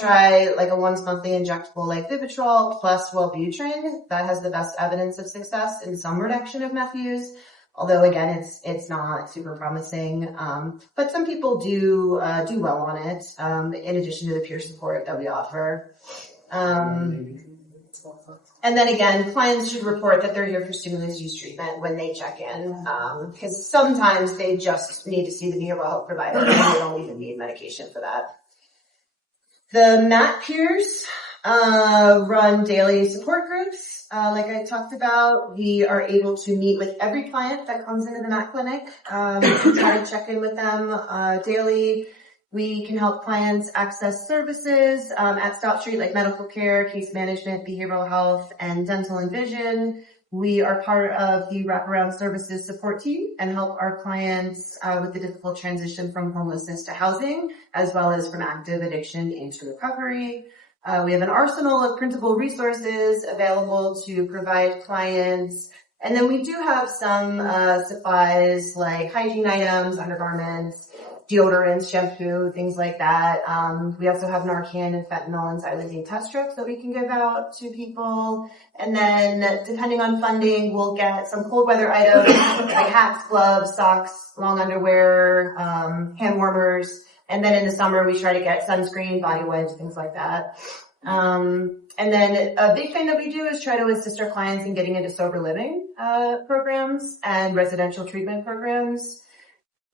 try like a once monthly injectable like Vivitrol plus Wellbutrin. That has the best evidence of success in some reduction of meth use. Although again, it's not super promising. But some people do well on it, in addition to the peer support that we offer. And then again, clients should report that they're here for stimulus use treatment when they check in, because sometimes they just need to see the behavioral health provider and they don't even need medication for that. The MAT peers run daily support groups. Like I talked about, we are able to meet with every client that comes into the MAT clinic, try to check in with them daily. We can help clients access services at Stout Street like medical care, case management, behavioral health, and dental and vision. We are part of the wraparound services support team and help our clients with the difficult transition from homelessness to housing, as well as from active addiction into recovery. We have an arsenal of printable resources available to provide clients. And then we do have some supplies like hygiene items, undergarments, deodorants, shampoo, things like that. We also have Narcan and fentanyl and xylazine test strips that we can give out to people. And then depending on funding, we'll get some cold weather items like hats, gloves, socks, long underwear, hand warmers. And then in the summer, we try to get sunscreen, body wipes, things like that. And then a big thing that we do is try to assist our clients in getting into sober living programs and residential treatment programs,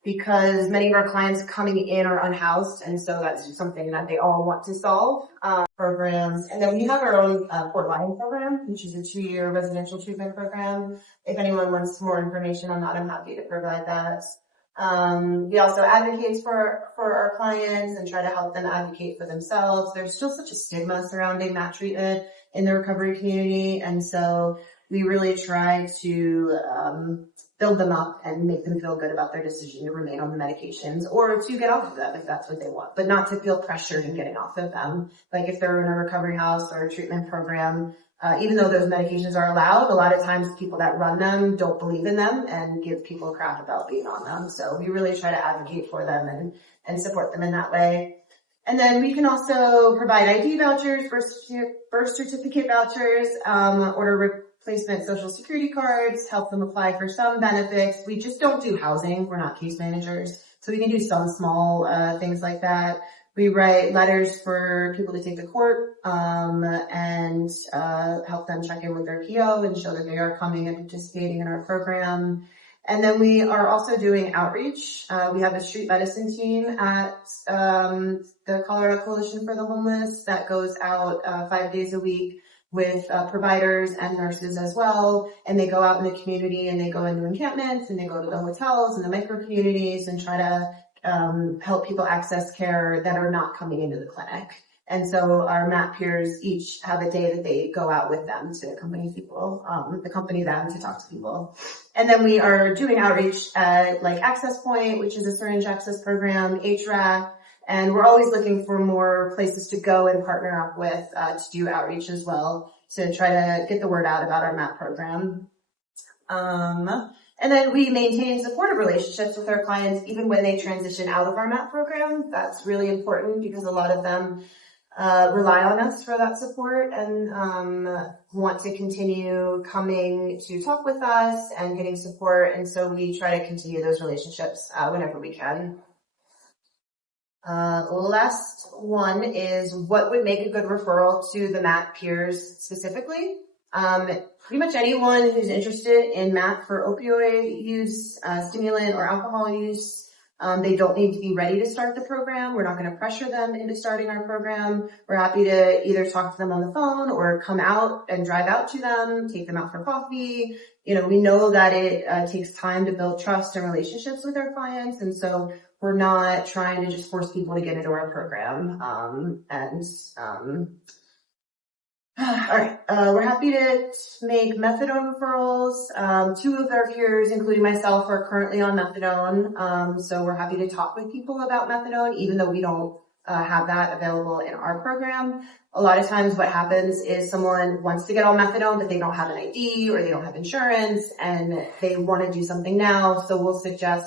because many of our clients coming in are unhoused, and so that's just something that they all want to solve. Programs. And then we have our own Port Lion program, which is a 2-year residential treatment program. If anyone wants more information on that, I'm happy to provide that. We also advocate for our clients and try to help them advocate for themselves. There's still such a stigma surrounding that treatment in the recovery community, and so we really try to build them up and make them feel good about their decision to remain on the medications or to get off of them if that's what they want, but not to feel pressured in getting off of them. Like if they're in a recovery house or a treatment program, even though those medications are allowed, a lot of times people that run them don't believe in them and give people crap about being on them. So we really try to advocate for them and support them in that way. And then we can also provide ID vouchers, birth certificate vouchers, order replacement social security cards, help them apply for some benefits. We just don't do housing. We're not case managers. So we can do some small things like that. We write letters for people to take to court and help them check in with their PO and show that they are coming and participating in our program. And then we are also doing outreach. We have a street medicine team at the Colorado Coalition for the Homeless that goes out 5 days a week with providers and nurses as well. And they go out in the community and they go into encampments and they go to the hotels and the micro communities and try to help people access care that are not coming into the clinic. And so our MAT peers each have a day that they go out with them to accompany people, accompany them to talk to people. And then we are doing outreach at like Access Point, which is a syringe access program, HRAC, and we're always looking for more places to go and partner up with to do outreach as well to try to get the word out about our MAT program. And then we maintain supportive relationships with our clients even when they transition out of our MAT program. That's really important because a lot of them rely on us for that support and want to continue coming to talk with us and getting support. And so we try to continue those relationships whenever we can. Last one is what would make a good referral to the MAT peers specifically. Pretty much anyone who's interested in MAT for opioid use, stimulant or alcohol use. They don't need to be ready to start the program. We're not going to pressure them into starting our program. We're happy to either talk to them on the phone or come out and drive out to them, take them out for coffee. You know, we know that it takes time to build trust and relationships with our clients. And so we're not trying to just force people to get into our program. All right. We're happy to make methadone referrals. 2 of our peers, including myself, are currently on methadone. So we're happy to talk with people about methadone, even though we don't have that available in our program. A lot of times what happens is someone wants to get on methadone, but they don't have an ID or they don't have insurance and they want to do something now. So we'll suggest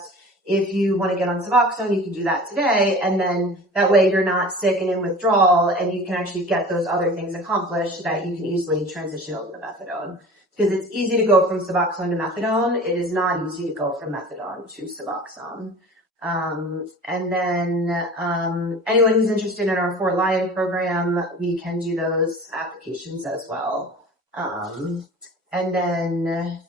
if you want to get on Suboxone, you can do that today. And then that way you're not sick and in withdrawal, and you can actually get those other things accomplished so that you can easily transition over to methadone. Because it's easy to go from Suboxone to methadone. It is not easy to go from methadone to Suboxone. And then, anyone who's interested in our Fort Lyon program, we can do those applications as well. And then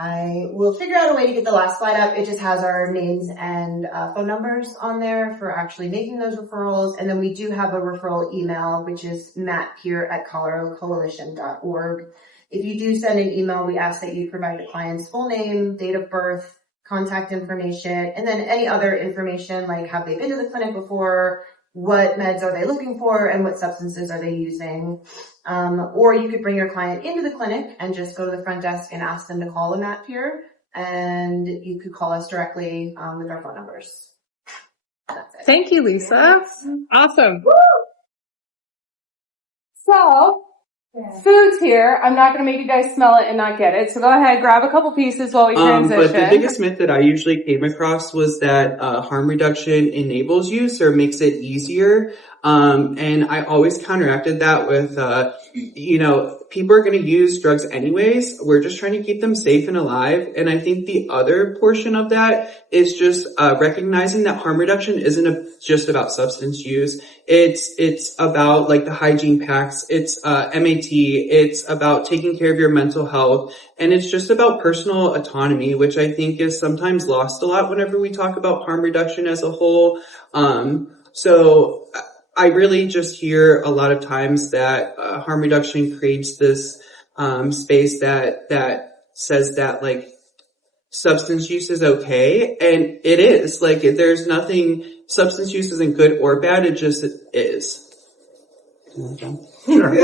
I will figure out a way to get the last slide up. It just has our names and phone numbers on there for actually making those referrals. And then we do have a referral email, which is mattpeer@coloradocoalition.org. If you do send an email, we ask that you provide the client's full name, date of birth, contact information, and then any other information like have they been to the clinic before, what meds are they looking for, and what substances are they using. Or you could bring your client into the clinic and just go to the front desk and ask them to call a Matt Peer, and you could call us directly with our phone numbers. That's it. Thank you, Lisa. Awesome. Woo! So, food's here. I'm not going to make you guys smell it and not get it. So go ahead, grab a couple pieces while we transition. But the biggest myth that I usually came across was that harm reduction enables use or makes it easier. And I always counteracted that with, people are going to use drugs anyways. We're just trying to keep them safe and alive. And I think the other portion of that is just recognizing that harm reduction isn't just about substance use. It's about like the hygiene packs. It's MAT. It's about taking care of your mental health. And it's just about personal autonomy, which I think is sometimes lost a lot whenever we talk about harm reduction as a whole. So I really just hear a lot of times that harm reduction creates this space that says that like substance use is okay, and it is. Like there's nothing, substance use isn't good or bad, it just is. Sure.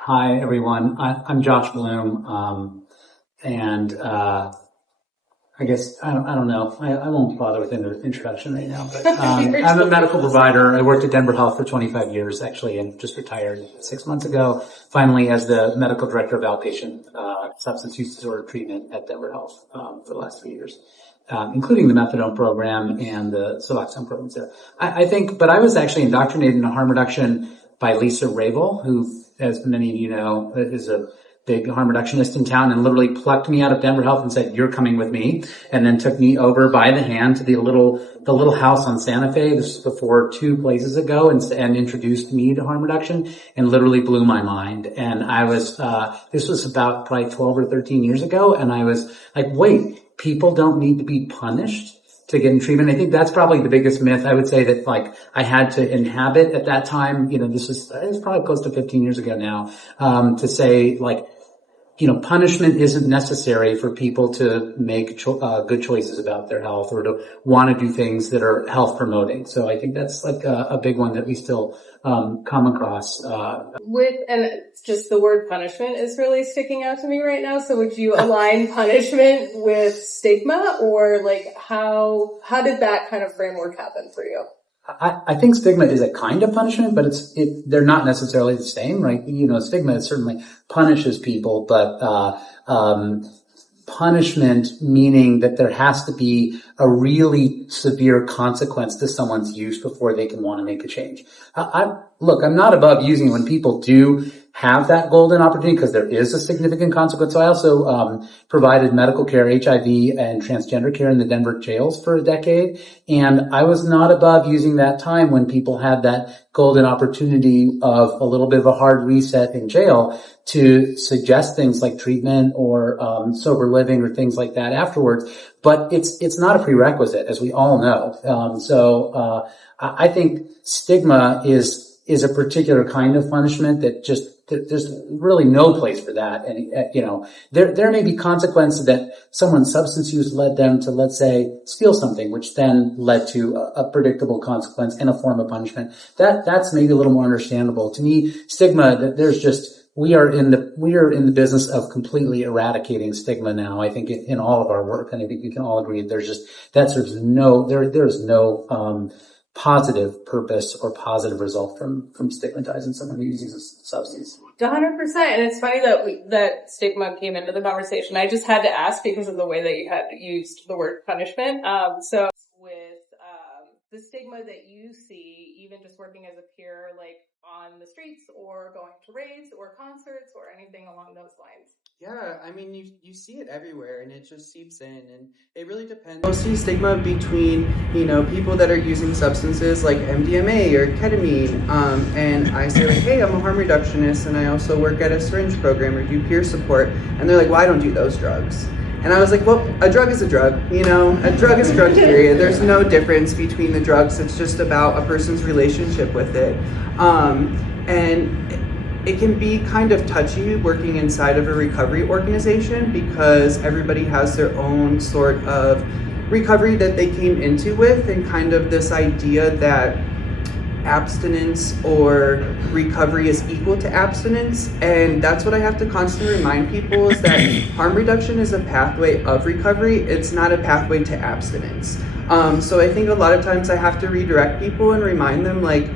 Hi everyone, I'm Josh Bloom, and I guess, I don't know. I won't bother with an introduction right now, but, I'm a medical provider. I worked at Denver Health for 25 years, actually, and just retired 6 months ago, finally as the medical director of outpatient, substance use disorder treatment at Denver Health, for the last 3 years, including the methadone program and the Suboxone programs there. I think, but I was actually indoctrinated into harm reduction by Lisa Rabel, who, as many of you know, is a big harm reductionist in town, and literally plucked me out of Denver Health and said, "You're coming with me," and then took me over by the hand to the little house on Santa Fe. This was before 2 places ago, and introduced me to harm reduction, and literally blew my mind. And I was, this was about probably 12 or 13 years ago, and I was like, wait, people don't need to be punished to get in treatment. I think that's probably the biggest myth. I would say that like I had to inhabit at that time, this was probably close to 15 years ago now, to say like, punishment isn't necessary for people to make good choices about their health or to want to do things that are health promoting. So I think that's like a big one that we still come across. And just the word punishment is really sticking out to me right now. So would you align punishment with stigma, or like how did that kind of framework happen for you? I think stigma is a kind of punishment, but they're not necessarily the same, right? Stigma certainly punishes people, but, punishment meaning that there has to be a really severe consequence to someone's use before they can want to make a change. Look, I'm not above using when people do have that golden opportunity, because there is a significant consequence. So I also provided medical care, HIV and transgender care in the Denver jails for a decade, and I was not above using that time when people had that golden opportunity of a little bit of a hard reset in jail to suggest things like treatment or sober living or things like that afterwards. But it's not a prerequisite, as we all know. I think stigma is a particular kind of punishment that there's really no place for that. And, there may be consequences that someone's substance use led them to, let's say, steal something, which then led to a predictable consequence and a form of punishment. That's maybe a little more understandable. To me, stigma, that we are in the business of completely eradicating stigma now. I think in all of our work, and I think we can all agree there's no positive purpose or positive result from stigmatizing someone who uses a substance. 100%. And it's funny that stigma came into the conversation. I just had to ask because of the way that you had used the word punishment. So with the stigma that you see, even just working as a peer, like on the streets or going to raves or concerts or anything along those lines. Yeah, I mean, you see it everywhere, and it just seeps in, and it really depends. You'll see stigma between, people that are using substances like MDMA or ketamine, and I say like, hey, I'm a harm reductionist, and I also work at a Syringe program or do peer support, and they're like, well, I don't do those drugs. And I was like, well, a drug is a drug, a drug is a drug, period. There's no difference between the drugs. It's just about a person's relationship with it. And it can be kind of touchy working inside of a recovery organization because everybody has their own sort of recovery that they came into with, and kind of this idea that abstinence or recovery is equal to abstinence. And that's what I have to constantly remind people, is that harm reduction is a pathway of recovery. It's not a pathway to abstinence. So I think a lot of times I have to redirect people and remind them, like,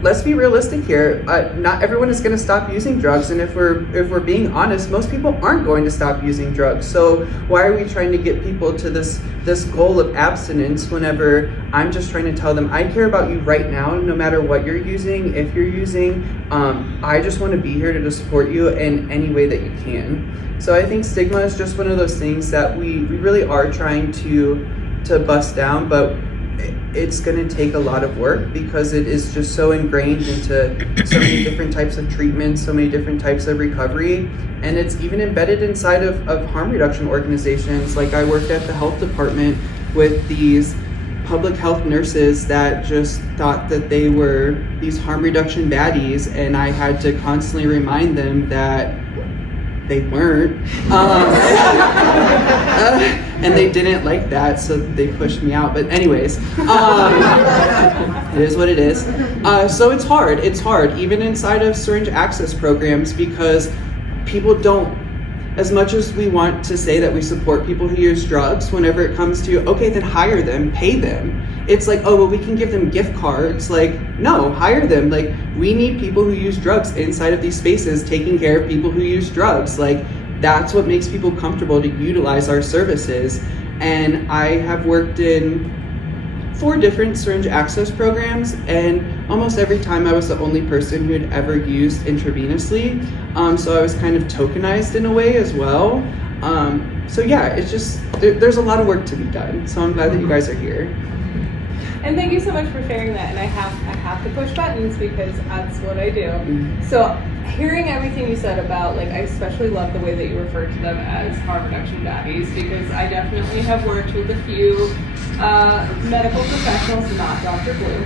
let's be realistic here. Not everyone is going to stop using drugs, and if we're being honest, most people aren't going to stop using drugs. So why are we trying to get people to this goal of abstinence whenever I'm just trying to tell them, I care about you right now, no matter what you're using. If you're using, I just want to be here to support you in any way that you can. So I think stigma is just one of those things that we really are trying to bust down, but it's going to take a lot of work because it is just so ingrained into so many different types of treatments, so many different types of recovery, and it's even embedded inside of harm reduction organizations. Like, I worked at the health department with these public health nurses that just thought that they were these harm reduction baddies, and I had to constantly remind them that they weren't. And they didn't like that, so they pushed me out. But anyways, it is what it is. So it's hard. It's hard, even inside of syringe access programs, because people don't, as much as we want to say that we support people who use drugs, whenever it comes to, okay, then hire them, pay them. It's like, oh, well, we can give them gift cards. Like, no, hire them. Like, we need people who use drugs inside of these spaces, taking care of people who use drugs. Like, that's what makes people comfortable to utilize our services. And I have worked in 4 different syringe access programs, and almost every time I was the only person who had ever used intravenously. So I was kind of tokenized in a way as well. So yeah, it's just, there's a lot of work to be done. So I'm glad that you guys are here. And thank you so much for sharing that. And I have to push buttons because that's what I do. So hearing everything you said about, like, I especially love the way that you refer to them as harm reduction daddies, because I definitely have worked with a few medical professionals, not Dr. Bloom,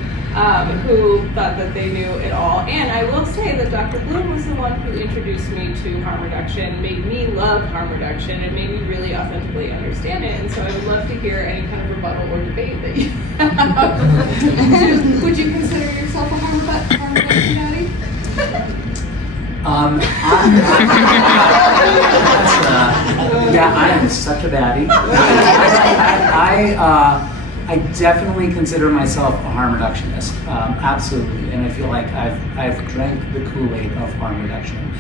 who thought that they knew it all. And I will say that Dr. Bloom was the one who introduced me to harm reduction, made me love harm reduction, and made me really authentically understand it. And so I would love to hear any kind of rebuttal or debate that you have. Would you consider yourself a harm reduction daddy? Yeah, I am such a baddie. I definitely consider myself a harm reductionist, absolutely, and I feel like I've drank the Kool-Aid of harm reduction.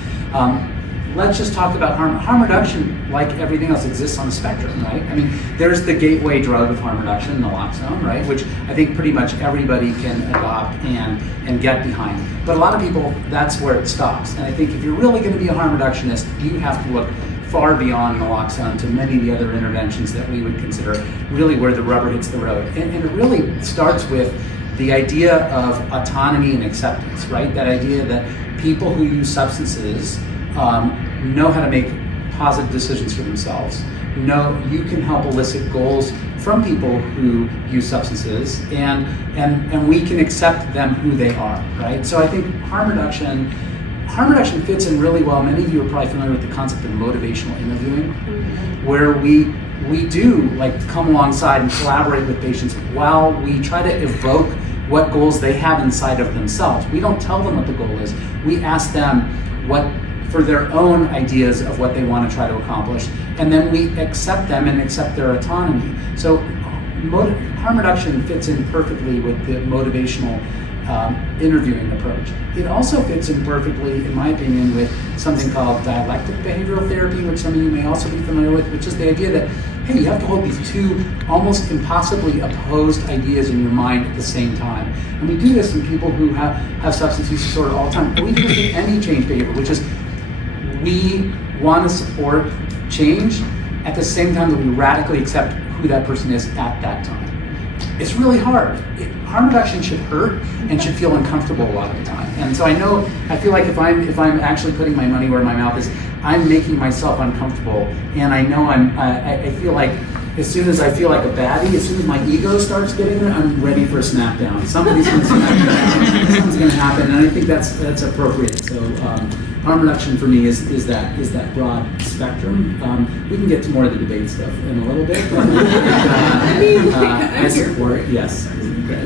Let's just talk about harm reduction. Like everything else, exists on the spectrum, right? I mean, there's the gateway drug of harm reduction, naloxone, right? Which I think pretty much everybody can adopt and get behind. But a lot of people, that's where it stops. And I think if you're really going to be a harm reductionist, you have to look far beyond naloxone to many of the other interventions that we would consider really where the rubber hits the road. And it really starts with the idea of autonomy and acceptance, right? That idea that people who use substances know how to make positive decisions for themselves. Know you can help elicit goals from people who use substances, and we can accept them who they are, right? So I think harm reduction fits in really well. Many of you are probably familiar with the concept of motivational interviewing, where we do like come alongside and collaborate with patients while we try to evoke what goals they have inside of themselves. We don't tell them what the goal is. We ask them for their own ideas of what they want to try to accomplish, and then we accept them and accept their autonomy. So harm reduction fits in perfectly with the motivational interviewing approach. It also fits in perfectly, in my opinion, with something called dialectic behavioral therapy, which some of you may also be familiar with, which is the idea that, hey, you have to hold these two almost impossibly opposed ideas in your mind at the same time. And we do this in people who have substance use disorder all the time. But we do this in any change behavior, which is we want to support change at the same time that we radically accept who that person is at that time. It's really hard. Harm reduction should hurt and should feel uncomfortable a lot of the time. And so I feel like if I'm actually putting my money where my mouth is, I'm making myself uncomfortable. And I know I feel like as soon as I feel like a baddie, as soon as my ego starts getting there, I'm ready for a snap down. Somebody's going to snap down. Something's going to happen, and I think that's appropriate. So harm reduction for me is that broad spectrum. We can get to more of the debate stuff in a little bit, but I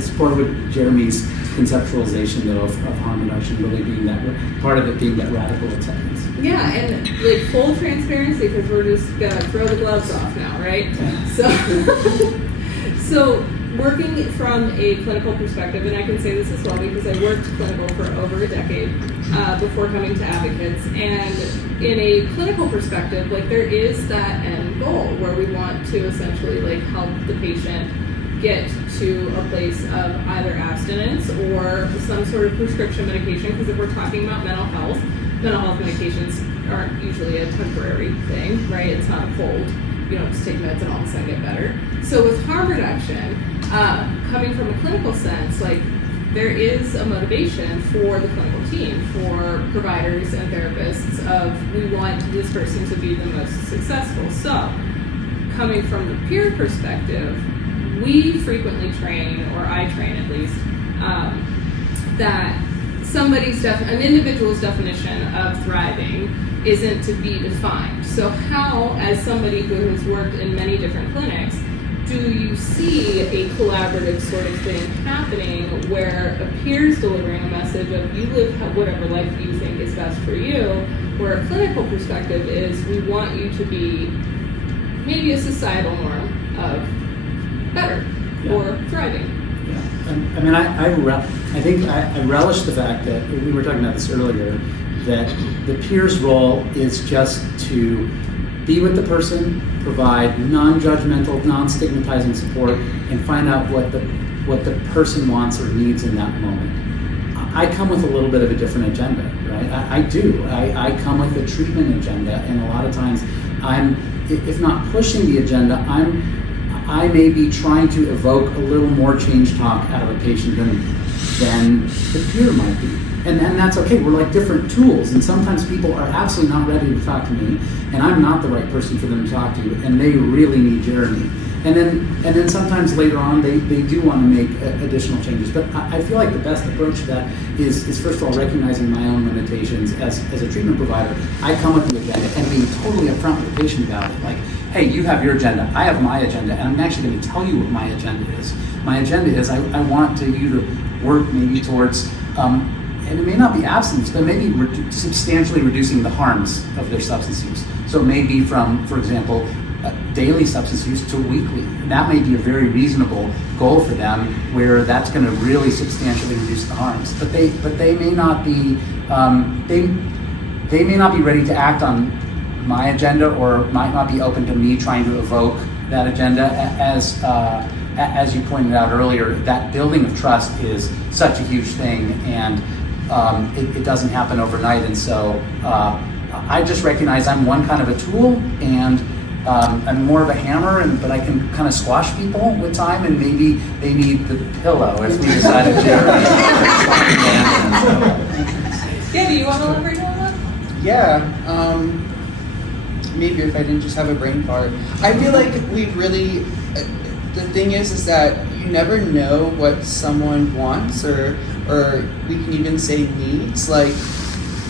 support with Jeremy's conceptualization though of harm reduction really being that part of it being that radical acceptance. Yeah, and like full transparency, because we're just gonna throw the gloves off now, right? So working from a clinical perspective, and I can say this as well because I worked clinical for over a decade before coming to Advocates, and in a clinical perspective, like there is that end goal where we want to essentially like help the patient get to a place of either abstinence or some sort of prescription medication, because if we're talking about mental health medications aren't usually a temporary thing, right? It's not a cold. You don't just take meds and all of a sudden get better. So with harm reduction, coming from a clinical sense, like there is a motivation for the clinical team, for providers and therapists of we want this person to be the most successful. So coming from the peer perspective, we frequently train, or I train at least, that an individual's definition of thriving isn't to be defined. So how, as somebody who has worked in many different clinics, do you see a collaborative sort of thing happening where a peer's delivering a message of you live whatever life you think is best for you, where a clinical perspective is we want you to be maybe a societal norm of better or thriving. Yeah, I mean, I think I relish the fact that we were talking about this earlier, that the peer's role is just to be with the person, provide non-judgmental, non-stigmatizing support, and find out what the person wants or needs in that moment. I come with a little bit of a different agenda, right? I do. I come with a treatment agenda, and a lot of times I'm, if not pushing the agenda, I may be trying to evoke a little more change talk out of a patient than the peer might be. And that's okay. We're like different tools. And sometimes people are absolutely not ready to talk to me, and I'm not the right person for them to talk to, and they really need Jeremy. And then sometimes later on, they do want to make additional changes. But I feel like the best approach to that is first of all, recognizing my own limitations as a treatment provider. I come with the agenda and being totally upfront with the patient about it. Like, hey, you have your agenda, I have my agenda, and I'm actually going to tell you what my agenda is. My agenda is I want you to work maybe towards, and it may not be abstinence, but maybe substantially reducing the harms of their substance use. So it may be from, for example, daily substance use to weekly. And that may be a very reasonable goal for them, where that's going to really substantially reduce the harms. But they may not be they may not be ready to act on my agenda, or might not be open to me trying to evoke that agenda. As you pointed out earlier, that building of trust is such a huge thing, and it doesn't happen overnight. And so I just recognize I'm one kind of a tool, and I'm more of a hammer, but I can kind of squash people with time, and maybe they need the pillow if we decide to Jeremy. Yeah, do you want to elaborate on that? Yeah, maybe if I didn't just have a brain fart. I feel like we really, the thing is that you never know what someone wants, or we can even say needs. Like,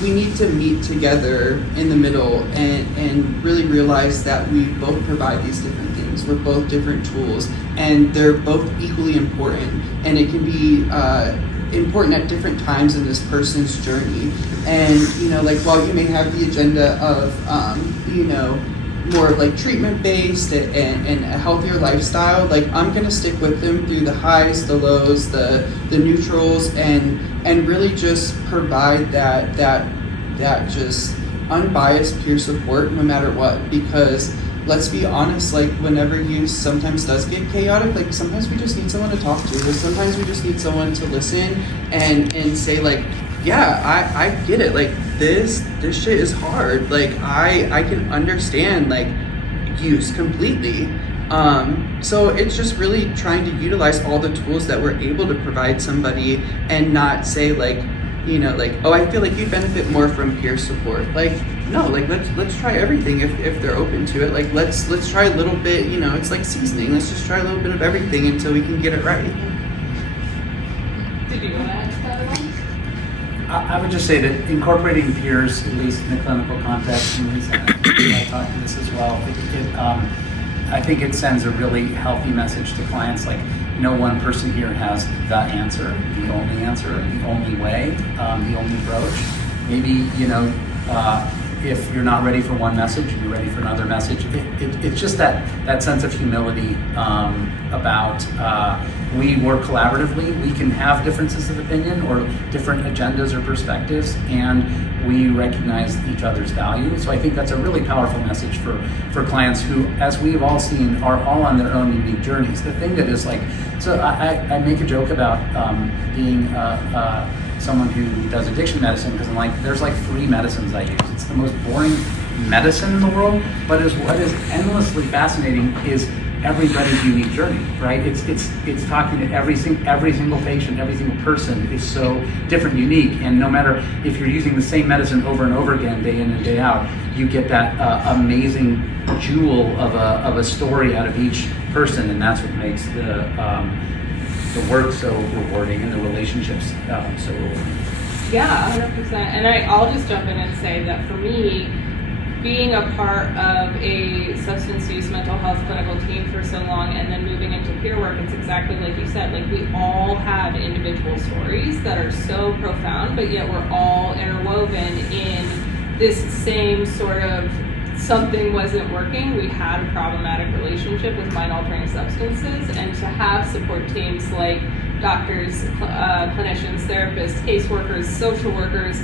we need to meet together in the middle and really realize that we both provide these different things. We're both different tools, and they're both equally important, and it can be important at different times in this person's journey. And, like, while you may have the agenda of, more of like treatment based and a healthier lifestyle, like I'm gonna stick with them through the highs, the lows, the neutrals, and really just provide that just unbiased peer support no matter what. Because let's be honest, like whenever use sometimes does get chaotic, like sometimes we just need someone to talk to. Sometimes we just need someone to listen and say like, yeah, I get it. Like this shit is hard. Like I can understand like use completely. So it's just really trying to utilize all the tools that we're able to provide somebody and not say like, you know, like, oh, I feel like you'd benefit more from peer support. Like, no, like let's try everything if they're open to it. Like let's try a little bit, you know, it's like seasoning. Let's just try a little bit of everything until we can get it right. Did you want to add to that one? I would just say that incorporating peers, at least in the clinical context, and I talk to this as well, I think it sends a really healthy message to clients, like no one person here has the answer, the only way, the only approach. Maybe, you know, if you're not ready for one message and you're ready for another message, it's just that sense of humility about we work collaboratively. We can have differences of opinion or different agendas or perspectives, and we recognize each other's value. So I think that's a really powerful message for clients who, as we've all seen, are all on their own unique journeys. The thing that is like, so I make a joke about being someone who does addiction medicine, because I'm like, there's like 3 medicines I use. It's the most boring medicine in the world, but what is endlessly fascinating is everybody's unique journey, right? It's talking to every single patient, every single person is so different, unique, and no matter if you're using the same medicine over and over again, day in and day out, you get that amazing jewel of a story out of each person, and that's what makes the work so rewarding and the relationships so rewarding. Yeah, 100%. And I'll just jump in and say that for me, being a part of a substance use mental health clinical team for so long and then moving into peer work, it's exactly like you said, like we all have individual stories that are so profound, but yet we're all interwoven in this same sort of something wasn't working. We had a problematic relationship with mind-altering substances, and to have support teams like doctors, clinicians, therapists, caseworkers, social workers,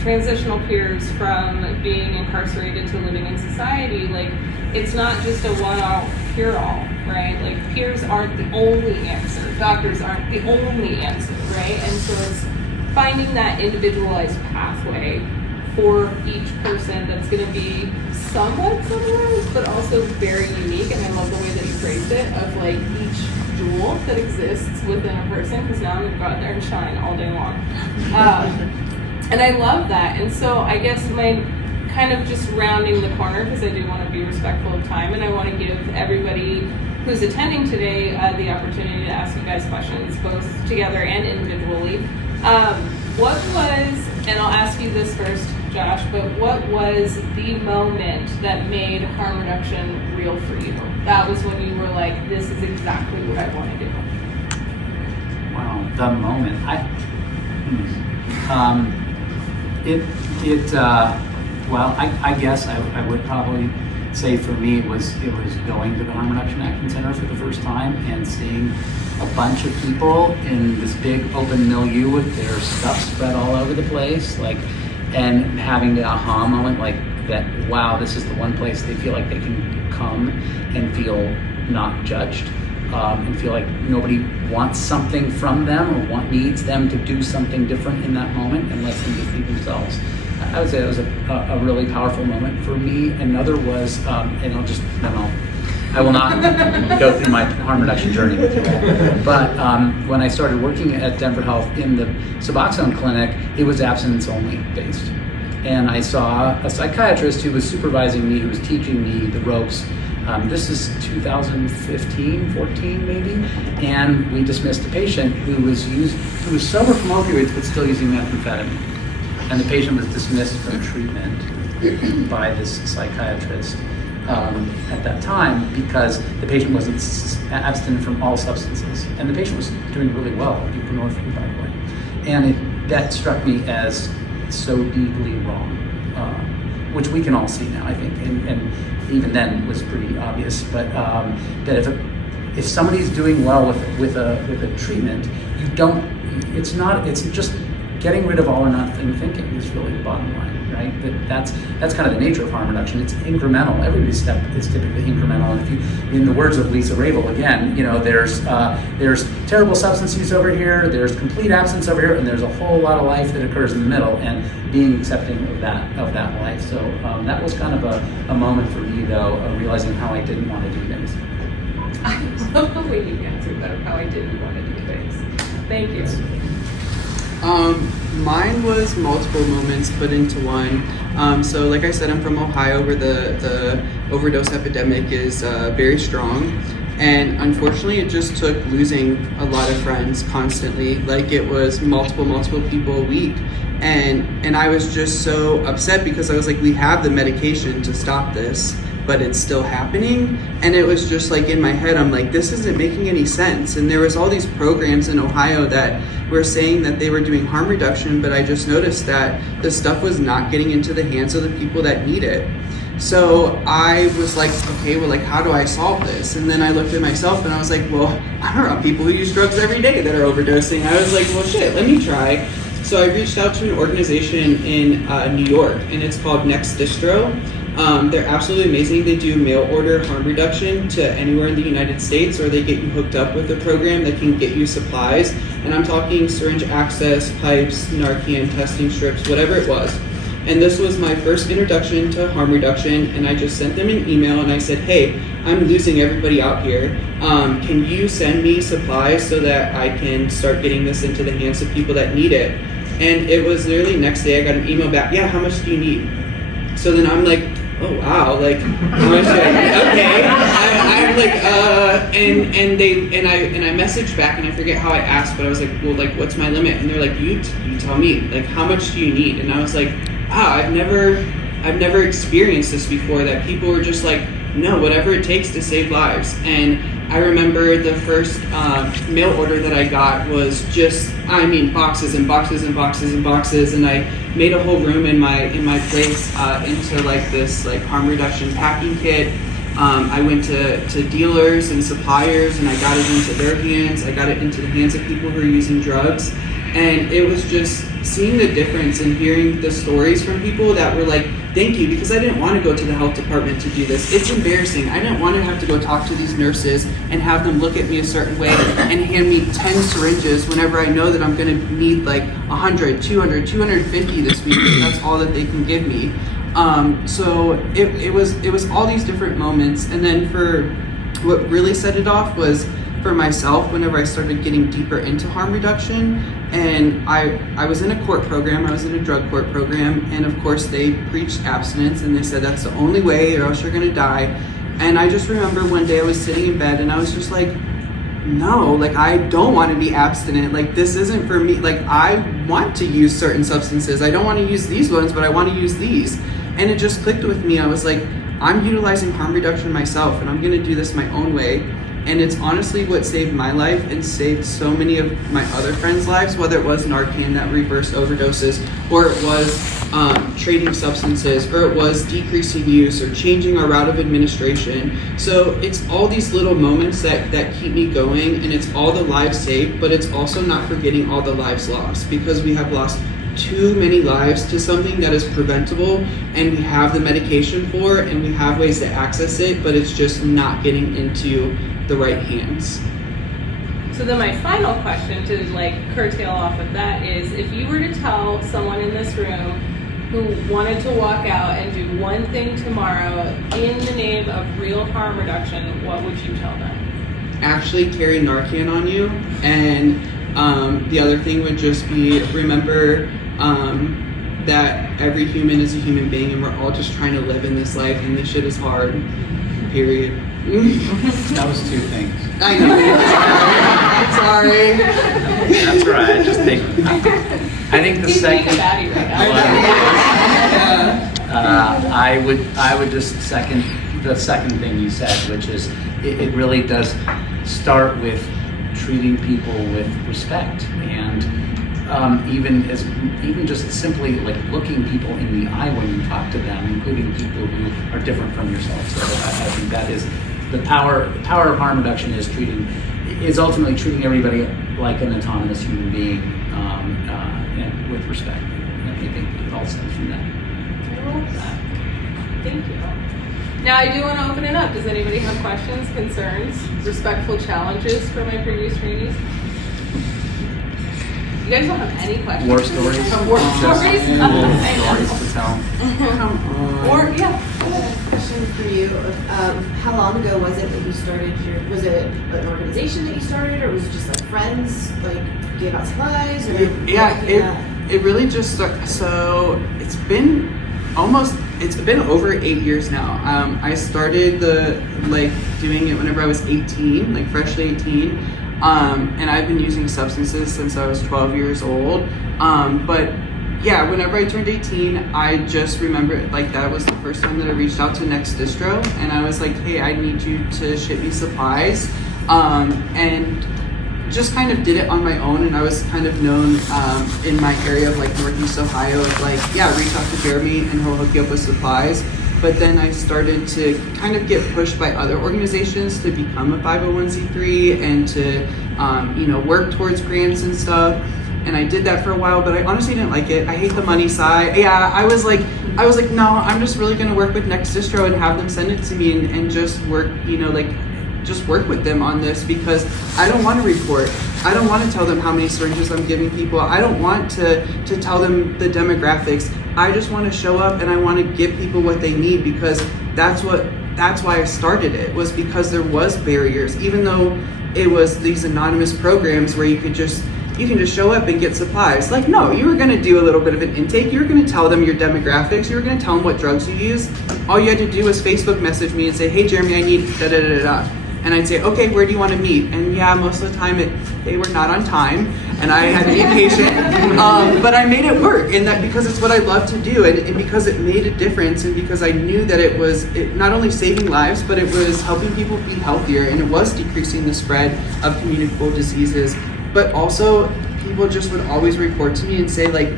transitional peers from being incarcerated to living in society, like it's not just a one-all cure-all, right? Like peers aren't the only answer, doctors aren't the only answer, right? And so it's finding that individualized pathway for each person that's going to be somewhat similar, but also very unique. And I love the way that you phrased it, of like each jewel that exists within a person, because now I'm going to go out there and shine all day long. And I love that. And so I guess my kind of just rounding the corner, because I do want to be respectful of time, and I want to give everybody who's attending today the opportunity to ask you guys questions, both together and individually. What was, and I'll ask you this first, Josh, but what was the moment that made harm reduction real for you? That was when you were like, this is exactly what I want to do. Wow, the moment. I guess I would probably say for me it was going to the Harm Reduction Action Center for the first time and seeing a bunch of people in this big open milieu with their stuff spread all over the place, like, and having the aha moment, like that, wow, this is the one place they feel like they can come and feel not judged, and feel like nobody wants something from them or needs them to do something different in that moment, and let them just be themselves. I would say that was a really powerful moment for me. Another was, I will not go through my harm reduction journey with you all, but when I started working at Denver Health in the Suboxone clinic, it was abstinence only based. And I saw a psychiatrist who was supervising me, who was teaching me the ropes. This is 2015, 14 maybe, and we dismissed a patient who was sober from opioids but still using methamphetamine. And the patient was dismissed from treatment by this psychiatrist at that time because the patient wasn't abstinent from all substances. And the patient was doing really well, buprenorphine, by the way. And that struck me as so deeply wrong, which we can all see now, I think. And even then was pretty obvious, but that if somebody's doing well with a treatment, it's just getting rid of all or nothing thinking is really the bottom line, right? That's kind of the nature of harm reduction. It's incremental. Everybody's step is typically incremental. And if you, in the words of Lisa Ravel, again, there's terrible substance use over here, there's complete absence over here, and there's a whole lot of life that occurs in the middle, and being accepting of that life. So that was kind of a moment for me, though, of realizing how I didn't want to do things. I love the way you answered that, of how I didn't want to do things. Thank you. Mine was multiple moments put into one. So like I said, I'm from Ohio, where the overdose epidemic is very strong. And unfortunately, it just took losing a lot of friends constantly. Like, it was multiple people a week. And I was just so upset because I was like, we have the medication to stop this, but it's still happening. And it was just like, in my head, I'm like, this isn't making any sense. And there was all these programs in Ohio that were saying that they were doing harm reduction, but I just noticed that the stuff was not getting into the hands of the people that need it. So I was like, okay, well, like, how do I solve this? And then I looked at myself and I was like, well, I'm around people who use drugs every day that are overdosing. I was like, well, shit, let me try. So I reached out to an organization in New York, and it's called Next Distro. They're absolutely amazing. They do mail order harm reduction to anywhere in the United States, or they get you hooked up with a program that can get you supplies. And I'm talking syringe access, pipes, Narcan, testing strips, whatever it was. And this was my first introduction to harm reduction, and I just sent them an email and I said, hey, I'm losing everybody out here. Can you send me supplies so that I can start getting this into the hands of people that need it? And it was literally next day I got an email back, yeah, how much do you need? So then I'm like, oh wow, like, how much do I need? Okay. I'm like, and I messaged back, and I forget how I asked, but I was like, well, like, what's my limit? And they're like, you tell me, like, how much do you need? And I was like, wow, I've never experienced this before, that people were just like, no, whatever it takes to save lives. And I remember the first mail order that I got was just, boxes and boxes and boxes and boxes, and I made a whole room in my place into like this like harm reduction packing kit. I went to dealers and suppliers, and I got it into their hands. I got it into the hands of people who are using drugs. And it was just seeing the difference and hearing the stories from people that were like, thank you, because I didn't want to go to the health department to do this. It's embarrassing. I didn't want to have to go talk to these nurses and have them look at me a certain way and hand me 10 syringes whenever I know that I'm going to need like 100, 200, 250 this week, because that's all that they can give me. So it was all these different moments. And then for what really set it off was for myself, whenever I started getting deeper into harm reduction. And I was in a court program, I was in a drug court program, and of course they preached abstinence, and they said that's the only way or else you're gonna die. And I just remember one day I was sitting in bed and I was just like, no, like, I don't want to be abstinent. Like, this isn't for me. Like, I want to use certain substances. I don't want to use these ones, but I want to use these. And it just clicked with me. I was like, I'm utilizing harm reduction myself, and I'm gonna do this my own way. And it's honestly what saved my life and saved so many of my other friends' lives, whether it was Narcan that reversed overdoses, or it was trading substances, or it was decreasing use, or changing our route of administration. So it's all these little moments that keep me going, and it's all the lives saved, but it's also not forgetting all the lives lost, because we have lost too many lives to something that is preventable, and we have the medication for it, and we have ways to access it, but it's just not getting into the right hands. So then my final question, to like curtail off of that, is if you were to tell someone in this room who wanted to walk out and do one thing tomorrow in the name of real harm reduction, what would you tell them? Actually carry Narcan on you. And the other thing would just be, remember that every human is a human being, and we're all just trying to live in this life, and this shit is hard, period. That was two things. I know. Sorry. That's right. Just think. I think the He's second. being a baddie right now. I would just second the second thing you said, which is it really does start with treating people with respect, and even just simply like looking people in the eye when you talk to them, including people who are different from yourself. So I think that is the power of harm reduction is ultimately treating everybody like an autonomous human being, and with respect. And I think it all stems from that. I love that. Thank you. Now I do want to open it up. Does anybody have questions, concerns, respectful challenges for my previous trainees? You guys don't have any questions? War stories. War stories? Stories to tell. Or, yeah. Question for you. How long ago was it that you started was it an organization that you started, or was it just like friends, like gave out supplies? Or It really just started, so it's been over 8 years now. I started doing it whenever I was 18, like freshly 18. And I've been using substances since I was 12 years old. But yeah, whenever I turned 18, I just remember like that was the first time that I reached out to Next Distro, and I was like, hey, I need you to ship me supplies. And just kind of did it on my own, and I was kind of known in my area of like Northeast Ohio, like, yeah, reach out to Jeremy and he'll hook you up with supplies. But then I started to kind of get pushed by other organizations to become a 501c3 and to, work towards grants and stuff. And I did that for a while, but I honestly didn't like it. I hate the money side. Yeah, I was like, no, I'm just really going to work with Next Distro and have them send it to me and just work, just work with them on this, because I don't want to report. I don't want to tell them how many syringes I'm giving people. I don't want to tell them the demographics. I just want to show up and I want to give people what they need, because that's why I started it, was because there was barriers. Even though it was these anonymous programs where you can just show up and get supplies. Like, no, you were going to do a little bit of an intake. You were going to tell them your demographics. You were going to tell them what drugs you use. All you had to do was Facebook message me and say, hey, Jeremy, I need da-da-da-da-da. And I'd say, okay, where do you want to meet? And yeah, most of the time they were not on time, and I had to be patient. But I made it work, and that because it's what I love to do, and because it made a difference, and because I knew that it was not only saving lives, but it was helping people be healthier, and it was decreasing the spread of communicable diseases. But also, people just would always report to me and say, like,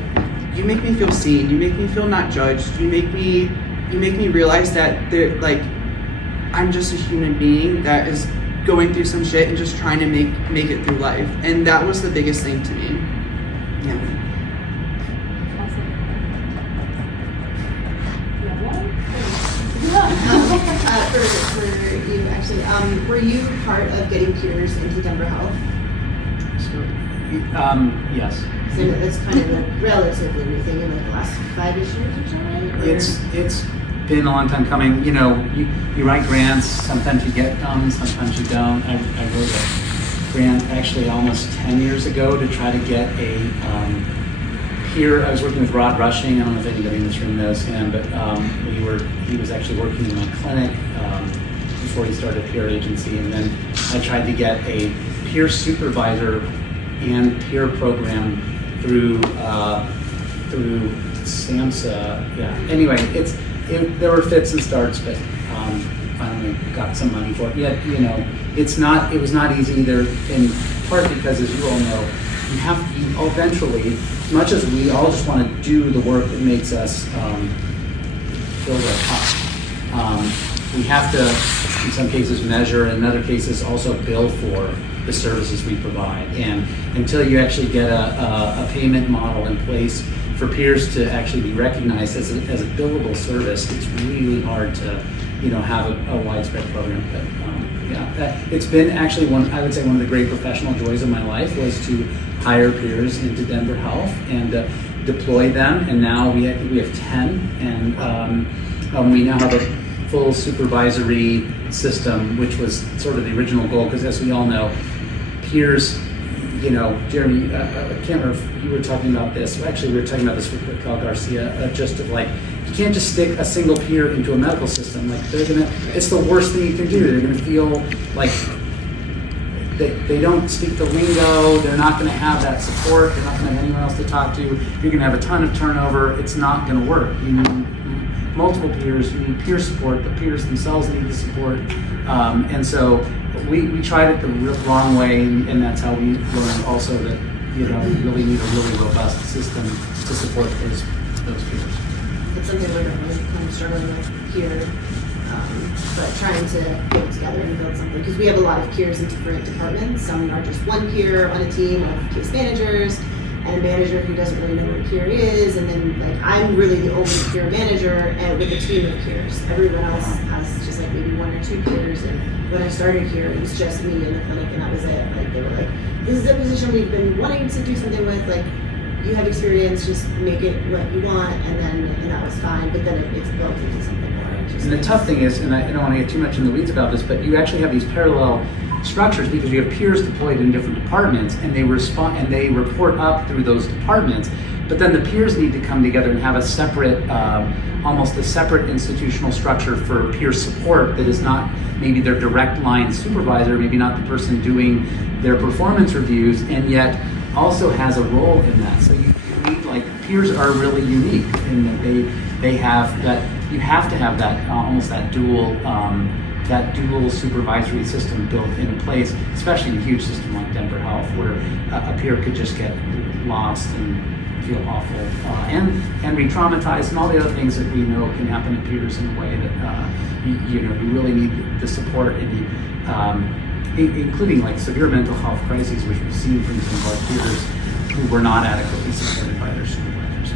you make me feel seen, you make me feel not judged, you make me realize that they're like, I'm just a human being that is going through some shit and just trying to make it through life. And that was the biggest thing to me. Yeah. For you, actually, were you part of getting peers into Denver Health? Yes. So it's kind of a relatively new thing in like the last 5-ish years or so, right? Or? It's been a long time coming. You write grants, sometimes you get them, sometimes you don't. I wrote a grant actually almost 10 years ago to try to get a peer. I was working with Rod Rushing. I don't know if anybody in this room knows him, but he was actually working in my clinic before he started a peer agency, and then I tried to get a peer supervisor and peer program through SAMHSA. Yeah. Anyway, there were fits and starts, but finally got some money for it. Yet, it was not easy either, in part because, as you all know, you eventually, as much as we all just want to do the work that makes us fill our cup, we have to, in some cases, measure, and in other cases, also bill for the services we provide. And until you actually get a payment model in place for peers to actually be recognized as a billable service, it's really hard to, have a widespread program. But it's been actually one of the great professional joys of my life was to hire peers into Denver Health and deploy them. And now we have 10, and we now have a full supervisory system, which was sort of the original goal, because as we all know, peers, Jeremy, I can't remember if you were talking about this. Actually, we were talking about this with Cal Garcia, just of like, you can't just stick a single peer into a medical system. Like, it's the worst thing you can do. They're gonna feel like they don't speak the lingo. They're not gonna have that support. They're not gonna have anyone else to talk to. You're gonna have a ton of turnover. It's not gonna work. You need multiple peers. You need peer support. The peers themselves need the support. And so we tried it the wrong way, and that's how we learned also that we really need a really robust system to support those peers. It's something we're definitely kind of struggling with here, but trying to get it together and build something, because we have a lot of peers in different departments. Some are just one peer on a team of case managers, and a manager who doesn't really know what a peer is, and then like I'm really the only peer manager and with a team of peers. Everyone else has just like maybe one or two peers, and when I started here it was just me in the clinic and that was it. Like they were like, this is a position we've been wanting to do something with, like you have experience, just make it what you want, and that was fine, but then it's built into something more. And the tough thing is, and I don't want to get too much in the weeds about this, but you actually have these parallel structures because you have peers deployed in different departments, and they respond and they report up through those departments. But then the peers need to come together and have a separate, almost a separate institutional structure for peer support that is not maybe their direct line supervisor, maybe not the person doing their performance reviews, and yet also has a role in that. So you need, like, peers are really unique in that they have that, you have to have that almost that dual supervisory system built in place, especially in a huge system like Denver Health, where a peer could just get lost and feel awful and re-traumatized and all the other things that we know can happen to peers in a way that you really need the support including like severe mental health crises, which we've seen from some of our peers who were not adequately supported by their supervisors.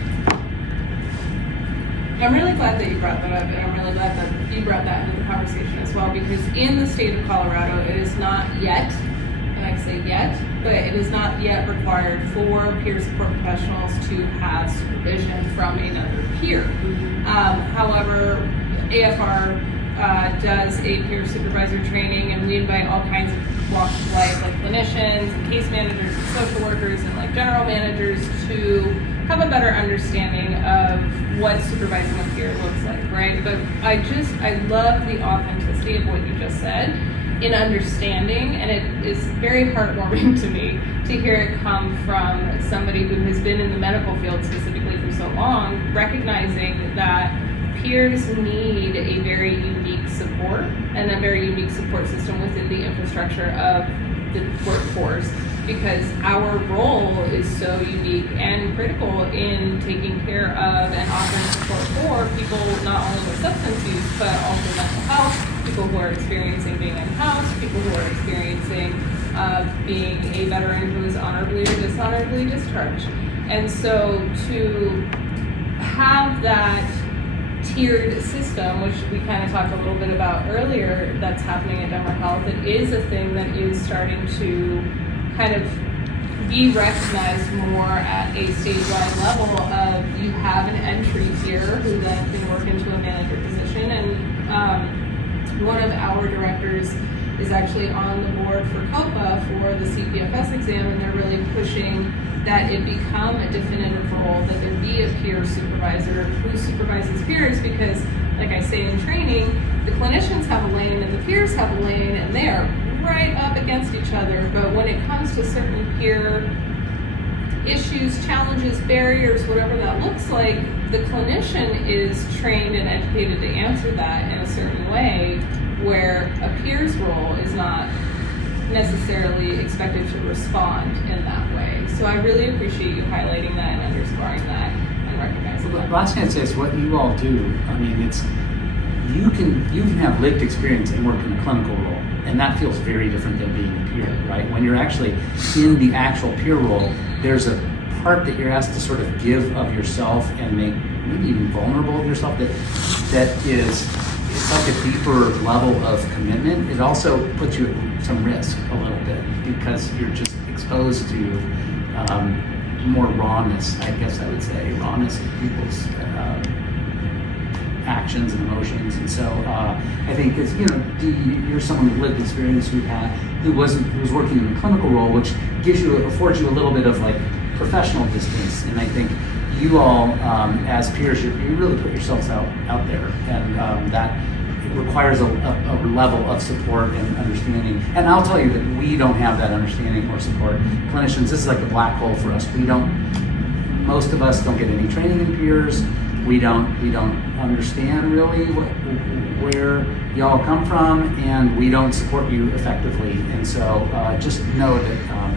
I'm really glad that you brought that up, and I'm really glad that you brought that into the conversation as well, because in the state of Colorado, it is not yet, and I say yet, but it is not yet required for peer support professionals to have supervision from another peer. However, AFR does a peer supervisor training, and we invite all kinds of walks of life, like clinicians and case managers and social workers and like general managers, to have a better understanding of what supervising a peer looks like, right? But I love the authenticity of what you just said in understanding, and it is very heartwarming to me to hear it come from somebody who has been in the medical field specifically for so long, recognizing that peers need a very unique support and a very unique support system within the infrastructure of the workforce, because our role is so unique and critical in taking care of and offering support for people not only with substance use but also mental health, people who are experiencing being in-house, people who are experiencing being a veteran who is honorably or dishonorably discharged. And so to have that tiered system, which we kind of talked a little bit about earlier, that's happening at Denver Health, it is a thing that is starting to kind of be recognized more at a statewide level of, you have an entry tier who then can work into a manager position, and one of our directors is actually on the board for COPA for the CPFS exam, and they're really pushing that it become a definitive role, that there be a peer supervisor who supervises peers, because like I say in training, the clinicians have a lane and the peers have a lane, and they are right up against each other. But when it comes to certain peer issues, challenges, barriers, whatever that looks like, the clinician is trained and educated to answer that in a certain way, where a peer's role is not necessarily expected to respond in that way. So I really appreciate you highlighting that and underscoring that and recognizing that. The last thing I'd say is what you all do. I mean, it's you can have lived experience and work in a clinical role, and that feels very different than being a peer, right? When you're actually in the actual peer role, there's a part that you're asked to sort of give of yourself and make maybe even vulnerable of yourself that is, it's like a deeper level of commitment. It also puts you at some risk a little bit because you're just exposed to more rawness, I guess I would say, rawness of people's actions and emotions. And so I think it's, you're someone with lived experience who was working in a clinical role, which affords you a little bit of like professional distance. And I think you all, as peers, you really put yourselves out there, and that it requires a level of support and understanding. And I'll tell you that we don't have that understanding or support. Clinicians, this is like a black hole for us. Most of us don't get any training in peers. We don't understand really where y'all come from, and we don't support you effectively. And so just know that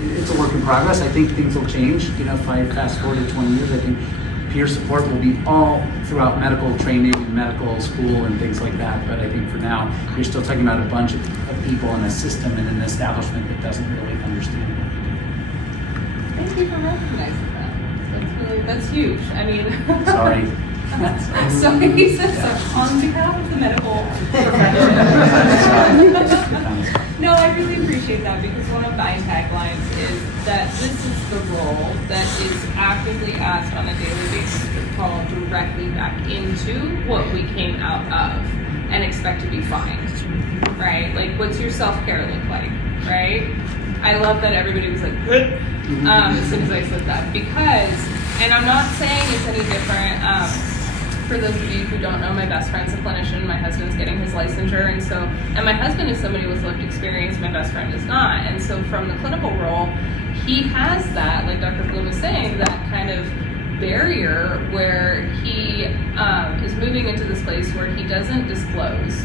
it's a work in progress. I think things will change. You know, if I fast forward to 20 years, I think peer support will be all throughout medical training and medical school and things like that. But I think for now, you're still talking about a bunch of people in a system and an establishment that doesn't really understand what we do. Thank you for recognizing that. That's huge. I mean, Sorry. So he said so on behalf of the medical profession. No, I really appreciate that because one of my taglines is that this is the role that is actively asked on a daily basis to fall directly back into what we came out of and expect to be fine, right? Like, what's your self-care look like, right? I love that everybody was like, as soon as I said that because, and I'm not saying it's any different. For those of you who don't know, my best friend's a clinician. My husband's getting his licensure, and my husband is somebody with lived experience. My best friend is not, and so from the clinical role, he has that, like Dr. Bloom was saying, that kind of barrier where he is moving into this place where he doesn't disclose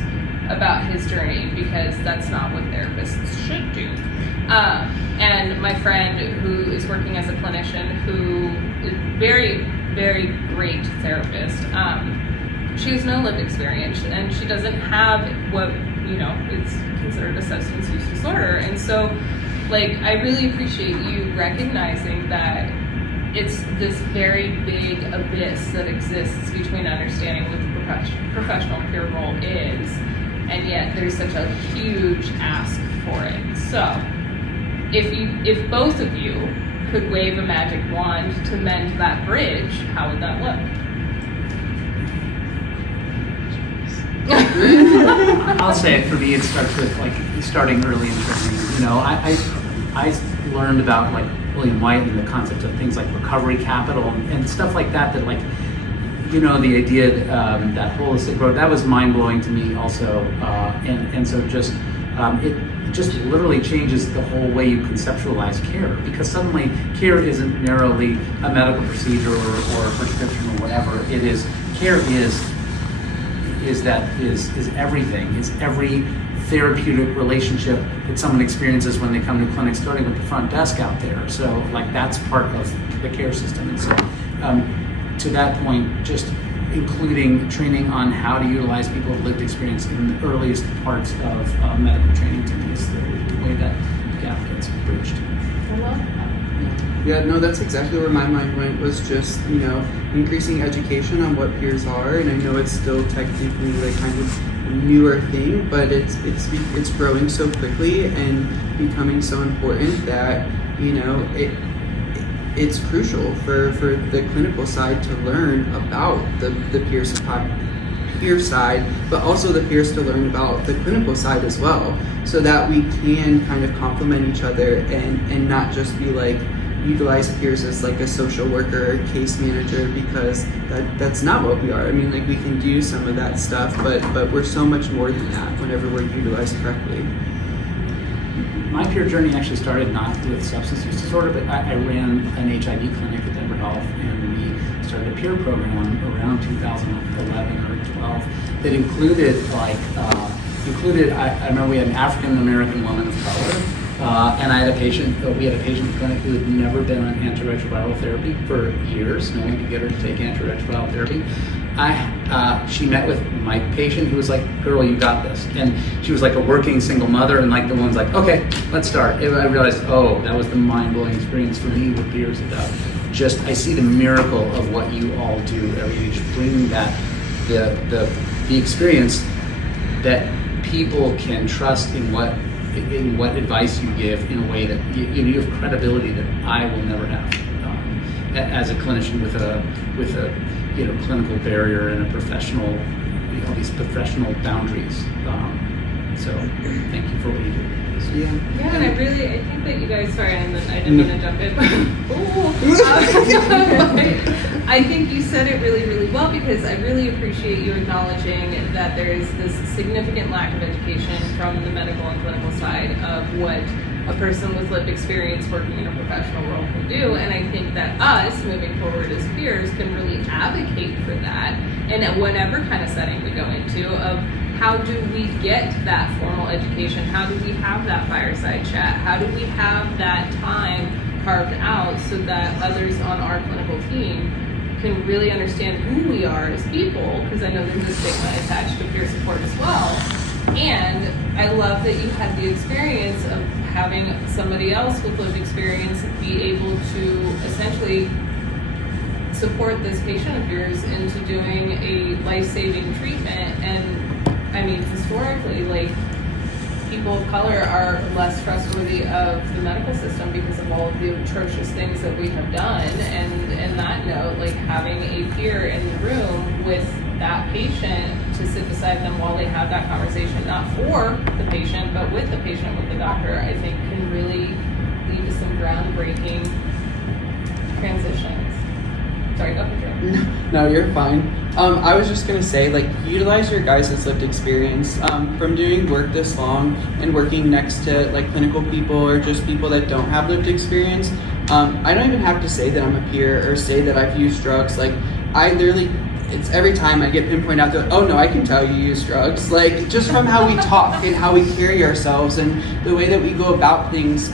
about his journey because that's not what therapists should do. And my friend who is working as a clinician, who is very, very great therapist, she has no lived experience and she doesn't have what, you know, it's considered a substance use disorder. And so, like, I really appreciate you recognizing that it's this very big abyss that exists between understanding what the professional peer role is, and yet there's such a huge ask for it. So, if both of you could wave a magic wand to mend that bridge, how would that look? I'll say it for me. It starts with like starting early in training. You know, I learned about like William White and the concept of things like recovery capital and stuff like that. That like, you know, the idea that holistic road, that was mind blowing to me also. And so just it just literally changes the whole way you conceptualize care, because suddenly care isn't narrowly a medical procedure or a prescription or whatever. It is care is everything. It's every therapeutic relationship that someone experiences when they come to clinic, starting with the front desk out there. So like that's part of the care system. And so to that point, just including training on how to utilize people with lived experience in the earliest parts of medical training to me is the way that gap gets bridged. Yeah, no, that's exactly where my mind went, was just, you know, increasing education on what peers are. And I know it's still technically like kind of newer thing, but it's growing so quickly and becoming so important that, you know, it's crucial for the clinical side to learn about the peer side, but also the peers to learn about the clinical side as well, so that we can kind of complement each other and not just be like, utilize peers as like a social worker, case manager, because that's not what we are. I mean, like, we can do some of that stuff, but we're so much more than that whenever we're utilized correctly. My peer journey actually started not with substance use disorder, but I ran an HIV clinic at Denver Health, and we started a peer program around 2011 or 12 that included I remember we had an African American woman of color, and we had a patient in the clinic who had never been on antiretroviral therapy for years. No one could get her to take antiretroviral therapy. She met with my patient who was like, "Girl, you got this." And she was like a working single mother, and like the one's like, "Okay, let's start." And I realized, oh, that was the mind-blowing experience for me with peers about just, I see the miracle of what you all do every day, just bringing that, the experience that people can trust in what advice you give in a way that you have credibility that I will never have as a clinician with a clinical barrier and a professional, these professional boundaries. So thank you for what you do. Yeah, and I think that you guys, sorry, I didn't mean to jump in. I think you said it really, really well, because I really appreciate you acknowledging that there is this significant lack of education from the medical and clinical side of what a person with lived experience working in a professional role can do. And I think that us, moving forward as peers, can really advocate for that in whatever kind of setting we go into, of how do we get that formal education? How do we have that fireside chat? How do we have that time carved out so that others on our clinical team can really understand who we are as people? Because I know there's a stigma attached to peer support as well. And I love that you had the experience of having somebody else with lived experience be able to essentially support this patient of yours into doing a life-saving treatment. And I mean, historically, like, people of color are less trustworthy of the medical system because of all of the atrocious things that we have done. And that note, like, having a peer in the room with that patient to sit beside them while they have that conversation, not for the patient, but with the patient, with the doctor, I think can really lead to some groundbreaking transitions. Sorry, go ahead. No, you're fine. I was just gonna say, like, utilize your guys' lived experience from doing work this long and working next to like clinical people or just people that don't have lived experience. I don't even have to say that I'm a peer or say that I've used drugs. Like, I literally, it's every time I get pinpointed out to, oh no, I can tell you use drugs. Like, just from how we talk and how we carry ourselves and the way that we go about things.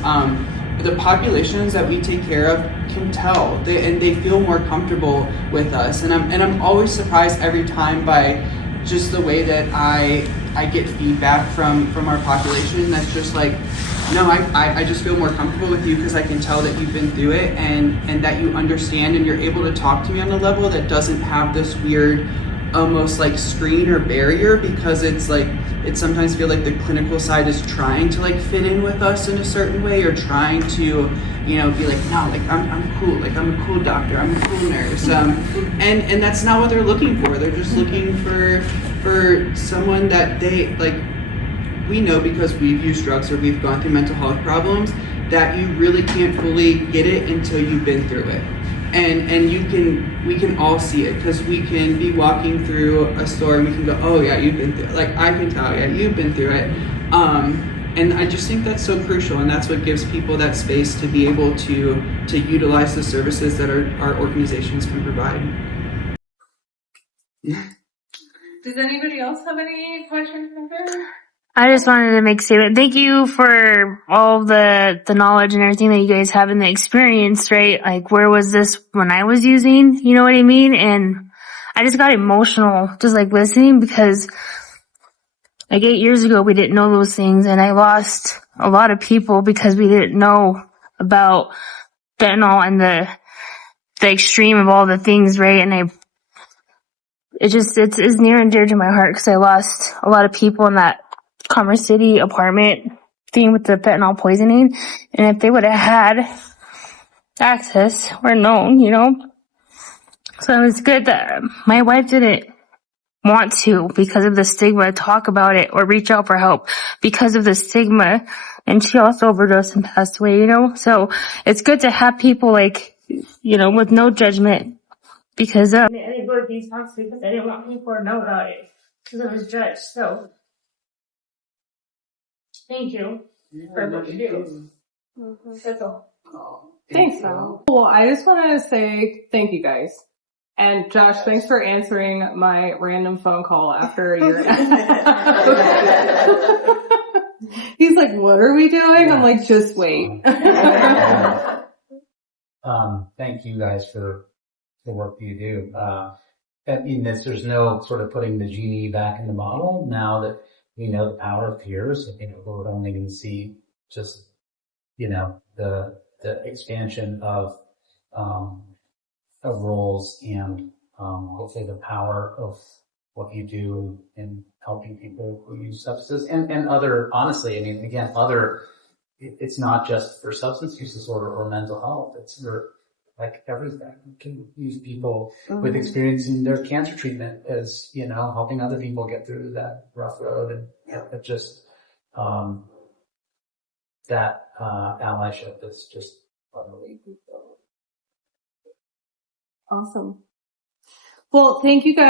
The populations that we take care of can tell, and they feel more comfortable with us. And I'm always surprised every time by just the way that I get feedback from our population. That's just like, no, I just feel more comfortable with you because I can tell that you've been through it and that you understand and you're able to talk to me on a level that doesn't have this weird, almost like screen or barrier, because it's like, it sometimes feel like the clinical side is trying to like fit in with us in a certain way or trying to, you know, be like, no, like I'm cool, like I'm a cool doctor, I'm a cool nurse, and that's not what they're looking for. They're just looking for someone that they like. We know because we've used drugs or we've gone through mental health problems that you really can't fully get it until you've been through it. And we can all see it because we can be walking through a store and we can go, oh yeah, you've been through it. Like, I can tell, yeah, you've been through it. And I just think that's so crucial, and that's what gives people that space to be able to utilize the services that our organizations can provide. Does anybody else have any questions for her? I just wanted to make a statement. Thank you for all the knowledge and everything that you guys have and the experience, right? Like, where was this when I was using, you know what I mean? And I just got emotional just like listening because like 8 years ago, we didn't know those things, and I lost a lot of people because we didn't know about fentanyl and the extreme of all the things, right? And it's near and dear to my heart because I lost a lot of people in that Commerce City apartment thing with the fentanyl poisoning. And if they would have had access or known, you know. So it was good that my wife didn't want to because of the stigma talk about it or reach out for help because of the stigma. And she also overdosed and passed away, you know. So it's good to have people like, you know, with no judgment because I didn't go to these talks because I didn't want people to know about it because I was judged. So thank you for what you do. That's all. Thanks, Val. Well, I just want to say thank you guys. And Josh, thanks for answering my random phone call after a year. He's like, what are we doing? I'm like, just wait. Thank you guys for the work you do. I mean, there's no sort of putting the genie back in the bottle now that we know the power of peers. I think we're only going to see just, you know, the expansion of roles and hopefully the power of what you do in helping people who use substances and other, honestly, I mean, again, it's not just for substance use disorder or mental health. It's for like everything. You can use people with experience in their cancer treatment as, you know, helping other people get through that rough road, and it just, that allyship is just utterly. Awesome. Well, thank you guys.